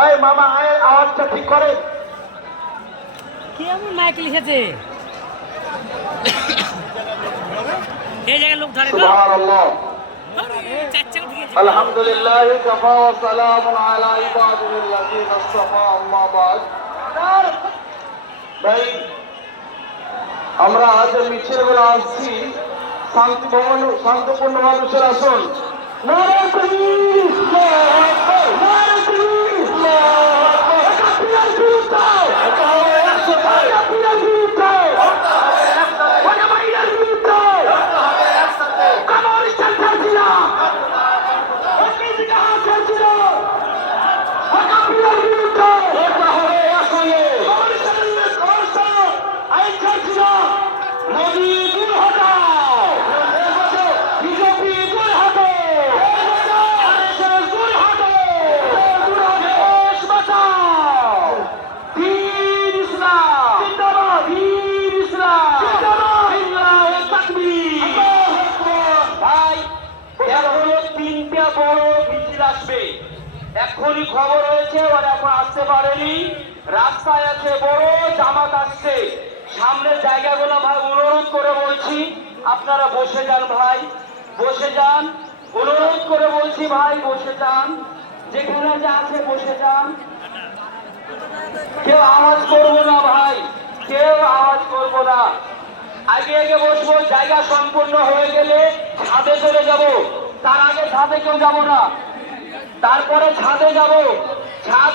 এই মামা আওয়াজটা ঠিক করে। কি এমন মাইক লিখেছে? এই জায়গায় লোক ধরে না। সুবহানাল্লাহ। চাচ্চা উঠে আলহামদুলিল্লাহ কাফা ওয়া সালামুন আলা ইবাদিল্লাযিনা ইসতাফা আম্মা বাদ। ভাই আমরা আজ মিছিলগুলো আসছি শান্তপূর্ণ মানুষের আসুন। নারে তাকবীর, আল্লাহু আকবার, নারে তাকবীর, আল্লাহু আকবার। কাফিরের বিরুদ্ধে এটা হবে 100 ভাই, কাফিরের বিরুদ্ধে এটা হবে 100, ওলামাইয়ের বিরুদ্ধে এটা হবে 100। কমিউনিস্টের ছাড়ছিলা, ওইদিকে হাত ছাড়ছিল, কাফিরের বিরুদ্ধে এটা হবে 100। কমিউনিস্টের আইন ছাড়ছিল, মোদি দূর হটাও, বিজেপি দূর হটাও, আরএসএস দূর হটাও, দেশ বাঁচাও, দীন ইসলাম জিন্দাবাদ, দীন ইসলাম জিন্দাবাদ, লিল্লাহি তাকবীর, আল্লাহু আকবার। ভাই এখনো 3টা বড় মিছিল আসবে, এখনই খবর হয়েছে ওরা এখন আসতে পারেনি, রাস্তায় আছে বড় জামাত আসছে, সামনের জায়গাগুলো ভাই অনুরোধ করে বলছি আপনারা বসে যান ভাই, বসে যান, অনুরোধ করে বলছি ভাই বসে যান, যেখানে যা আছে বসে যান, কেউ আওয়াজ করবো না ভাই, কেউ আওয়াজ করবো না, আগে আগে বসবো, জায়গা সম্পূর্ণ হয়ে গেলে ছাদে চলে যাব, তার আগে ছাদে কেউ যাব না, তারপরে ছাদে যাব, ছাদ